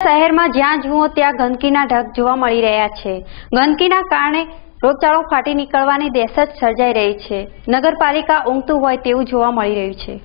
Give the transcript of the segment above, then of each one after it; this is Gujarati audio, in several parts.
શહેરમાં જ્યાં જુઓ ત્યાં ગંદકીના ઢગ જોવા મળી રહ્યા છે। ગંદકીના કારણે રોગચાળો ફાટી નીકળવાની દહેશત સર્જાઈ રહી છે। નગરપાલિકા ઊંઘતું હોય તેવું જોવા મળી રહ્યું છે।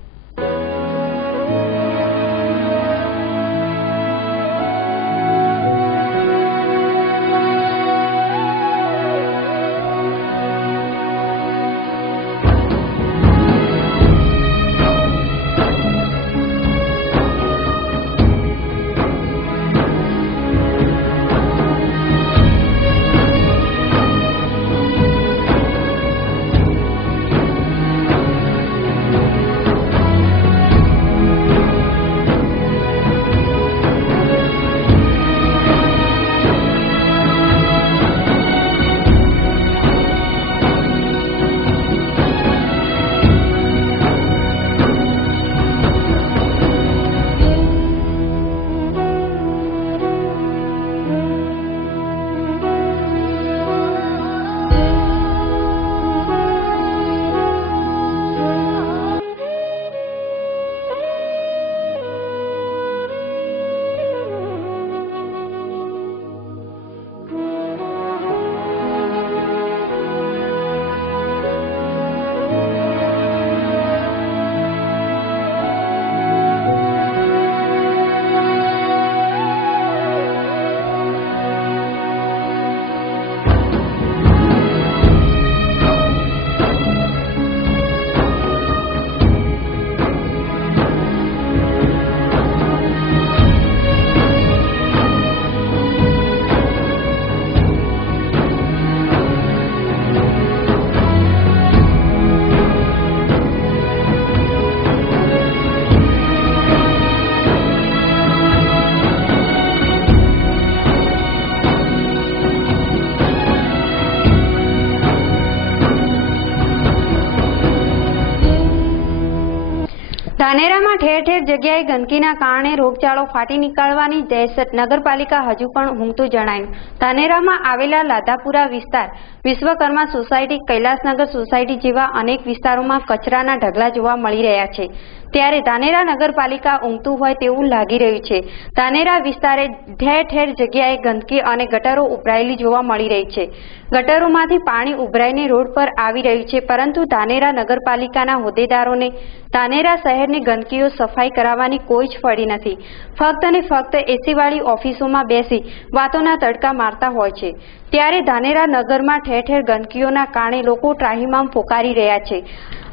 ધાનેરામાં ઠેર ઠેર જગ્યાએ ગંદકીના કારણે રોગચાળો ફાટી નીકળવાની દહેશત નગરપાલિકા હજુ પણ ઊંઘતું જણાયું। ધાનેરામાં આવેલા લાધાપુરા વિસ્તાર, વિશ્વકર્મા સોસાયટી, કૈલાસનગર સોસાયટી જેવા અનેક વિસ્તારોમાં કચરાના ઢગલા જોવા મળી રહ્યા છે। ત્યારે ધાનેરા નગરપાલિકા ઊંઘતું હોય તેવું લાગી રહ્યું છે। ધાનેરા વિસ્તારે ઠેર ઠેર જગ્યાએ ગંદકી અને ગટરો ઉભરાયેલી જોવા મળી રહી છે। ગટરોમાંથી પાણી ઉભરાઈને રોડ પર આવી રહ્યું છે, પરંતુ ધાનેરા નગરપાલિકાના હોદ્દેદારોને ધાનેરા શહેરની ગંદકીઓ સફાઈ કરાવવાની કોઈ જ પડી નથી। ફક્ત અને ફક્ત એસીવાળી ઓફિસોમાં બેસી વાતોના તડકા મારતા હોય છે। ત્યારે ધાનેરા નગરમાં ઠેર ઠેર ગંદકીઓના કારણે લોકો ત્રાહિમામ પોકારી રહ્યા છે।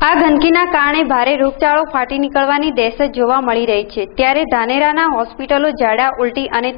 આ ગંદકીના કારણે ભારે રોગચાળો ફાટી નીકળવાની દહેશત જોવા મળી રહી છે। ત્યારે ધાનેરાના હોસ્પિટલો ઝાડા, ઉલટી અને